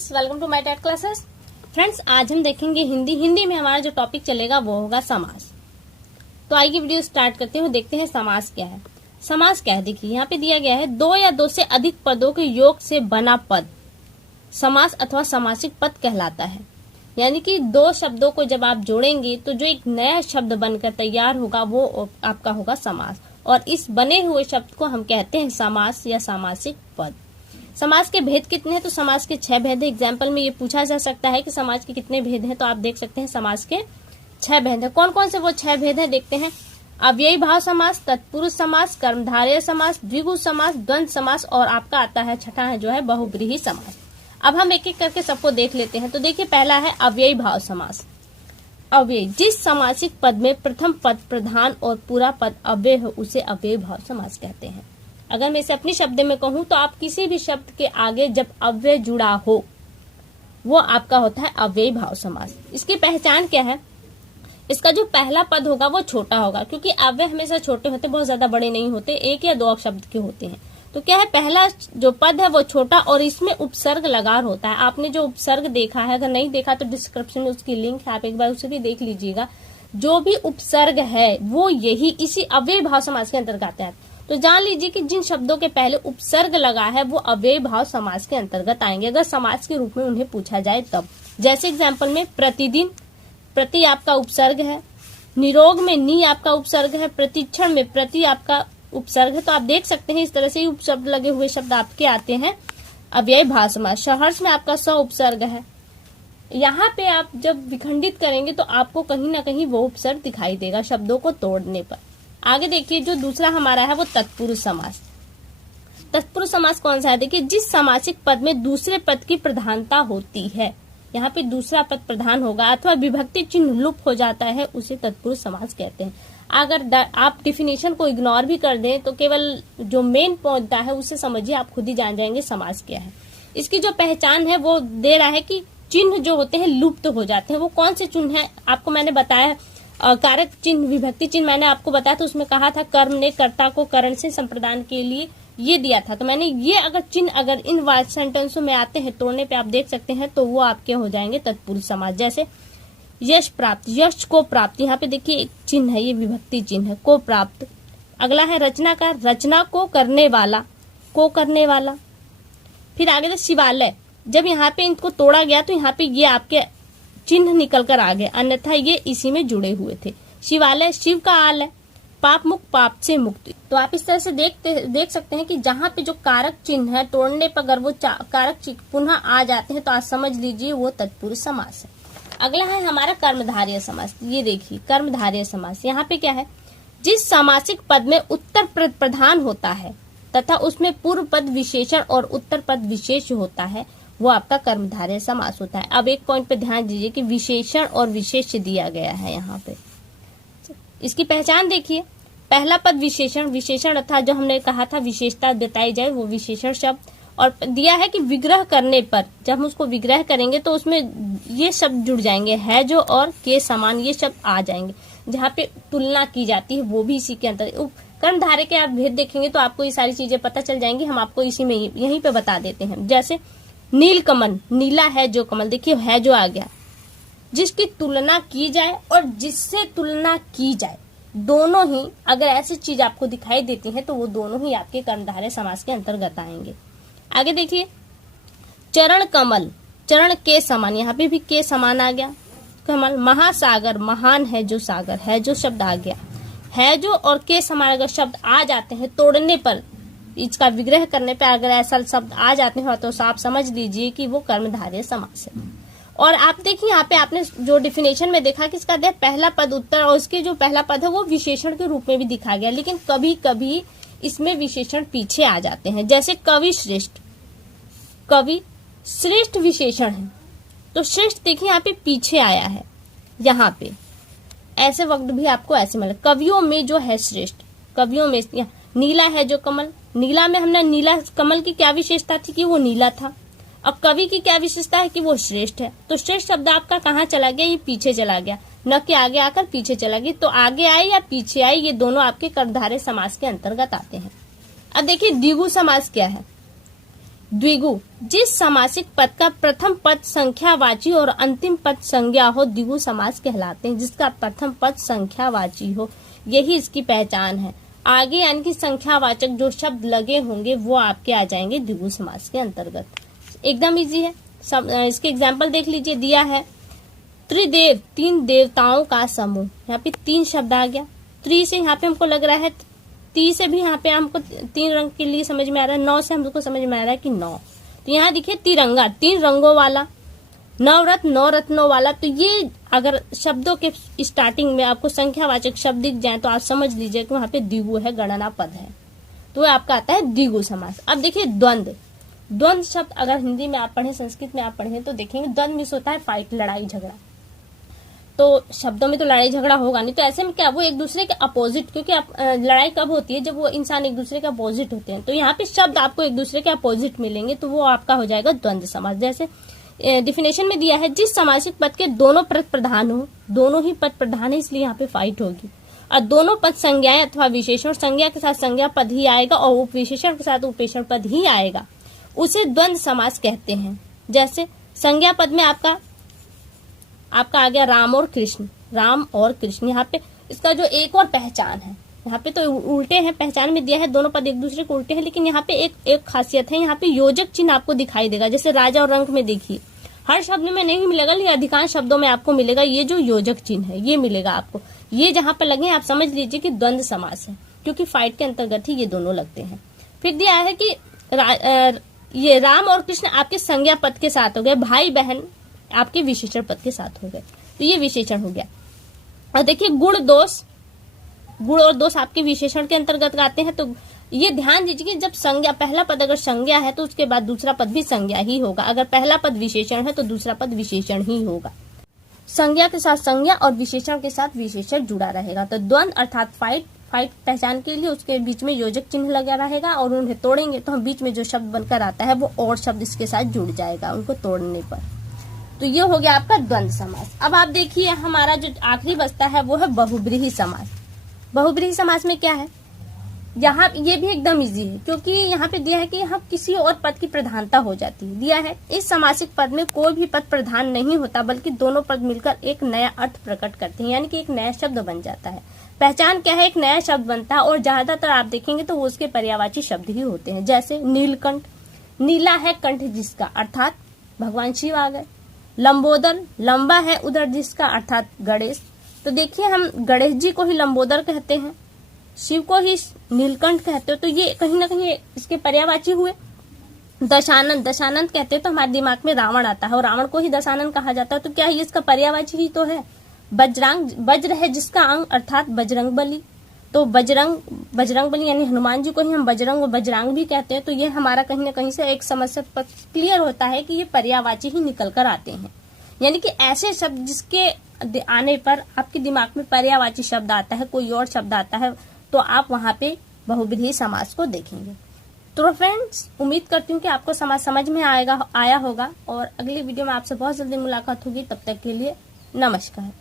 Friends, welcome to my TET classes. Friends, आज हम देखेंगे हिंदी में हमारा जो टॉपिक चलेगा वो होगा समास। तो आइए वीडियो स्टार्ट करते हैं, देखते हैं समास क्या है। समास क्या है, देखिए यहाँ पे दिया गया है, दो या दो से अधिक पदों के योग से बना पद समास अथवा समासिक पद कहलाता है। यानी कि दो शब्दों को जब आप जोड़ेंगे तो जो एक नया शब्द बनकर तैयार होगा वो आपका होगा समास, और इस बने हुए शब्द को हम कहते हैं समास या सामासिक पद। समास के भेद कितने हैं, तो समास के 6 भेद है। एग्जाम्पल में ये पूछा जा सकता है कि समास के कितने भेद हैं, तो आप देख सकते हैं समास के 6 भेद है। कौन कौन से वो 6 भेद है देखते हैं। अव्ययी भाव समास, तत्पुरुष समास, कर्मधारय समास, द्विगु समास, द्वंद्व समास, और आपका आता है छठा है जो है बहुब्रीहि समास। अब हम एक एक करके सबको देख लेते हैं। तो देखिए, पहला है अव्ययी भाव समास। अव्ययी, जिस सामासिक पद में प्रथम पद प्रधान और पूरा पद अव्यय हो उसे अव्ययी भाव समास कहते हैं। अगर मैं इसे अपने शब्द में कहूं तो आप किसी भी शब्द के आगे जब अव्यय जुड़ा हो वो आपका होता है अव्ययी भाव समास। इसकी पहचान क्या है, इसका जो पहला पद होगा वो छोटा होगा, क्योंकि अव्यय हमेशा छोटे होते, बहुत ज्यादा बड़े नहीं होते, एक या दो शब्द के होते हैं। तो क्या है, पहला जो पद है वो छोटा और इसमें उपसर्ग लगार होता है। आपने जो उपसर्ग देखा है, अगर नहीं देखा तो डिस्क्रिप्शन में उसकी लिंक है, आप एक बार उसे भी देख लीजिएगा। जो भी उपसर्ग है वो यही इसी अव्ययी भाव समास के अंतर्गत आता है। तो जान लीजिए कि जिन शब्दों के पहले उपसर्ग लगा है वो अव्ययी भाव समास के अंतर्गत आएंगे, अगर समास के रूप में उन्हें पूछा जाए तब। जैसे एग्जाम्पल में प्रतिदिन, प्रति आपका उपसर्ग है, निरोग में नी आपका उपसर्ग है, प्रतिक्षण में प्रति आपका उपसर्ग है। तो आप देख सकते हैं इस तरह से उपशब्द लगे हुए शब्द आपके आते हैं अव्ययी भाव समास। सहर्ष में आपका स उपसर्ग है। यहाँ पे आप जब विखंडित करेंगे तो आपको कहीं ना कहीं वो उपसर्ग दिखाई देगा शब्दों को तोड़ने पर। आगे देखिए, जो दूसरा हमारा है वो तत्पुरुष समास। तत्पुरुष समास कौन सा है, देखिए, जिस सामासिक पद में दूसरे पद की प्रधानता होती है, यहाँ पे दूसरा पद प्रधान होगा अथवा विभक्ति चिन्ह लुप्त हो जाता है उसे तत्पुरुष समास कहते हैं। अगर आप डिफिनेशन को इग्नोर भी कर दें तो केवल जो मेन पॉइंट है उसे समझिए, आप खुद ही जान जाएंगे समास क्या है। इसकी जो पहचान है वो दे रहा है कि चिन्ह जो होते हैं लुप्त हो जाते हैं। वो कौन से चिन्ह है आपको मैंने बताया, कारक चिन्ह, विभक्ति चिन्ह मैंने आपको बताया, तो उसमें कहा था कर्म ने कर्ता को करण से संप्रदान के लिए ये दिया था। तो मैंने ये अगर चिन्ह अगर इन सेंटेंसों में आते हैं तोड़ने पे आप देख सकते हैं तो वो आपके हो जाएंगे तत्पुरुष समास। जैसे यश प्राप्त, यश को प्राप्त, यहाँ पे देखिए एक चिन्ह है, ये विभक्ति चिन्ह है, को प्राप्त। अगला है रचनाकार, रचना को करने वाला, को करने वाला। फिर आगे था शिवालय, जब यहाँ पे इनको तोड़ा गया तो यहाँ पे ये आपके चिन्ह निकल कर आ गए, अन्यथा ये इसी में जुड़े हुए थे। शिवालय शिव का आल है, पाप मुक्त, पाप से मुक्ति। तो आप इस तरह से देख सकते हैं कि जहाँ पे जो कारक चिन्ह है तोड़ने पर अगर वो कारक चिन्ह पुनः आ जाते हैं तो आप समझ लीजिए वो तत्पुरुष समास है। अगला है हमारा कर्मधारय समास। ये देखिए कर्मधारय समास, यहाँ पे क्या है, जिस सामासिक पद में उत्तर पद प्रधान होता है तथा उसमें पूर्व पद विशेषण और उत्तर पद विशेष होता है वो आपका कर्मधारय समास होता है। अब एक पॉइंट पे ध्यान दीजिए कि विशेषण और विशेष्य दिया गया है यहाँ पे। इसकी पहचान देखिए, पहला पद विशेषण, विशेषण अर्थात जो हमने कहा था विशेषता बताई जाए वो विशेषण शब्द, और दिया है कि विग्रह करने पर, जब हम उसको विग्रह करेंगे तो उसमें ये शब्द जुड़ जाएंगे, है जो और के समान, ये शब्द आ जाएंगे। जहाँ पे तुलना की जाती है वो भी इसी के अंतर। कर्मधारय के आप भेद देखेंगे तो आपको ये सारी चीजें पता चल जाएंगी, हम आपको इसी में यहीं पे बता देते हैं। जैसे नील कमल, नीला है जो कमल, देखिए है जो आ गया, जिसकी तुलना की जाए और जिससे तुलना की जाए, दोनों ही अगर ऐसी चीज आपको दिखाई देती है तो वो दोनों ही आपके कर्मधारय समास के अंतर्गत आएंगे। आगे देखिए, चरण कमल, चरण के समान, यहाँ पे भी के समान आ गया कमल। महासागर, महान है जो सागर, है जो शब्द आ गया, है जो और के समान अगर शब्द आ जाते हैं तोड़ने पर, इसका विग्रह करने पर अगर ऐसा शब्द आ जाते हैं तो आप समझ लीजिए कि वो कर्मधारय समास है। और आप देखिए यहाँ पे आपने जो डिफिनेशन में देखा कि इसका पहला पद उत्तर और उसके जो पहला पद है वो विशेषण के रूप में भी दिखा गया, लेकिन कभी कभी इसमें विशेषण पीछे आ जाते हैं। जैसे कवि श्रेष्ठ, कवि श्रेष्ठ विशेषण है तो श्रेष्ठ देखिए यहाँ पे पीछे आया है, यहाँ पे ऐसे वक्त भी आपको ऐसे मिले। कवियों में जो है श्रेष्ठ, कवियों में नीला है जो कमल, नीला में हमने नीला कमल की क्या विशेषता थी कि वो नीला था, अब कवि की क्या विशेषता है कि वो श्रेष्ठ है। तो श्रेष्ठ शब्द आपका कहाँ चला गया, ये पीछे चला गया, न कि आगे आकर पीछे चला गया। तो आगे आए या पीछे आए ये दोनों आपके कर्मधारय समास के अंतर्गत आते हैं। अब देखिए द्विगु समास क्या है, द्विगु, जिस समासिक पद का प्रथम पद संख्यावाची और अंतिम पद संज्ञा हो द्विगु समास कहलाते हैं। जिसका प्रथम पद संख्यावाची हो, यही इसकी पहचान है। आगे यानी कि संख्यावाचक जो शब्द लगे होंगे वो आपके आ जाएंगे द्विगु समास के अंतर्गत। एकदम इजी है। इसके एग्जाम्पल देख लीजिए, दिया है त्रिदेव, 3 देवताओं का समूह। यहाँ पे 3 शब्द आ गया। त्रि से यहाँ पे हमको लग रहा है, ती से भी यहाँ पे हमको 3 रंग के लिए समझ में आ रहा है, 9 से हमको समझ में आ रहा है कि 9। तो यहाँ देखिए तिरंगा, 3 रंगों वाला, नवरत्न 9 रत्नों वाला। तो ये अगर शब्दों के स्टार्टिंग में आपको संख्यावाचक शब्द दिख जाए तो आप समझ लीजिए कि वहां पे द्विगु है, गणना पद है, तो आपका आता है द्विगु समास। अब देखिए द्वंद्व। द्वंद्व शब्द अगर हिंदी में आप पढ़े, संस्कृत में आप पढ़े तो देखेंगे द्वंद्व मीन्स होता है फाइट, लड़ाई झगड़ा। तो शब्दों में तो लड़ाई झगड़ा होगा नहीं, तो ऐसे में क्या वो एक दूसरे के अपोजिट, क्योंकि लड़ाई कब होती है, जब वो इंसान एक दूसरे के अपोजिट होते हैं। तो यहाँ पे शब्द आपको एक दूसरे के अपोजिट मिलेंगे, तो वो आपका हो जाएगा द्वंद्व समास। जैसे डिफिनेशन में दिया है, जिस समासिक पद के दोनों पद प्रधान हो, दोनों ही पद प्रधान है इसलिए यहाँ पे फाइट होगी, और दोनों पद संज्ञाएं अथवा विशेषण, संज्ञा के साथ संज्ञा पद ही आएगा और उपविशेषण के साथ उपविशेषण पद ही आएगा, उसे द्वंद्व समास कहते हैं। जैसे संज्ञा पद में आपका आ गया राम और कृष्ण, राम और कृष्ण। यहाँ पे इसका जो एक और पहचान है, यहाँ पे तो उल्टे हैं, पहचान में दिया है दोनों पद एक दूसरे को उल्टे हैं, लेकिन यहाँ पे एक खासियत है, यहाँ पे योजक चिन्ह आपको दिखाई देगा। जैसे राजा और रंक में देखिए, हर शब्द में नहीं मिलेगा, लेकिन अधिकांश शब्दों में आपको मिलेगा ये जो योजक चिन्ह है, ये मिलेगा आपको। ये जहां पर लगे आप समझ लीजिए कि द्वंद्व समास है, क्योंकि फाइट के अंतर्गत ही ये दोनों लगते हैं। फिर दिया है कि ये राम और कृष्ण आपके संज्ञा पद के साथ हो गए, भाई बहन आपके विशेषण पद के साथ हो गए, तो ये विशेषण हो गया। और देखिए गुण दोष, गुण और दोष आपके विशेषण के अंतर्गत आते हैं। तो ये ध्यान दीजिए कि जब संज्ञा, पहला पद अगर संज्ञा है तो उसके बाद दूसरा पद भी संज्ञा ही होगा। अगर पहला पद विशेषण है तो दूसरा पद विशेषण ही होगा। संज्ञा के साथ संज्ञा और विशेषण के साथ विशेषण जुड़ा रहेगा। तो द्वंद्व अर्थात फाइट पहचान के लिए उसके बीच में योजक चिन्ह लगा रहेगा, और उन्हें तोड़ेंगे तो हम बीच में जो शब्द बनकर आता है वो और शब्द इसके साथ जुड़ जाएगा उनको तोड़ने पर। तो ये हो गया आपका द्वंद्व समास। अब आप देखिए हमारा जो आखिरी बचता है वो है बहुब्रीहि समास। बहुब्रीहि समास में क्या है, यहाँ ये भी एकदम इजी है, क्योंकि यहाँ पे दिया है कि यहाँ किसी और पद की प्रधानता हो जाती है। दिया है इस समासिक पद में कोई भी पद प्रधान नहीं होता, बल्कि दोनों पद मिलकर एक नया अर्थ प्रकट करते हैं, यानी कि एक नया शब्द बन जाता है। पहचान क्या है, एक नया शब्द बनता है, और ज्यादातर आप देखेंगे तो वो उसके पर्यायवाची शब्द ही होते हैं। जैसे नीलकंठ, नीला है कंठ जिसका, अर्थात भगवान शिव आ गए। लंबोदर, लंबा है उधर जिसका, अर्थात गणेश। तो देखिए हम गणेश जी को ही लंबोदर कहते हैं, शिव को ही नीलकंठ कहते हो, तो ये कहीं ना कहीं इसके पर्यायवाची हुए। दशानन, दशानन कहते हैं तो हमारे दिमाग में रावण आता है, और रावण को ही दशानन कहा जाता है, तो क्या ये इसका पर्यायवाची ही तो है। बजरंग, वज्र है जिसका अंग, अर्थात बजरंग बली। तो बजरंग बली यानी हनुमान जी को ही हम बजरंग और बजरंग भी कहते हैं। तो ये हमारा कहीं ना कहीं से एक समस्या पर क्लियर होता है कि ये पर्यायवाची ही निकल कर आते हैं, यानी कि ऐसे शब्द जिसके आने पर आपके दिमाग में पर्यायवाची शब्द आता है, कोई और शब्द आता है, तो आप वहां पे बहुब्रीहि समास को देखेंगे। तो फ्रेंड्स, उम्मीद करती हूँ कि आपको समास समझ में आया होगा, और अगली वीडियो में आपसे बहुत जल्दी मुलाकात होगी। तब तक के लिए नमस्कार।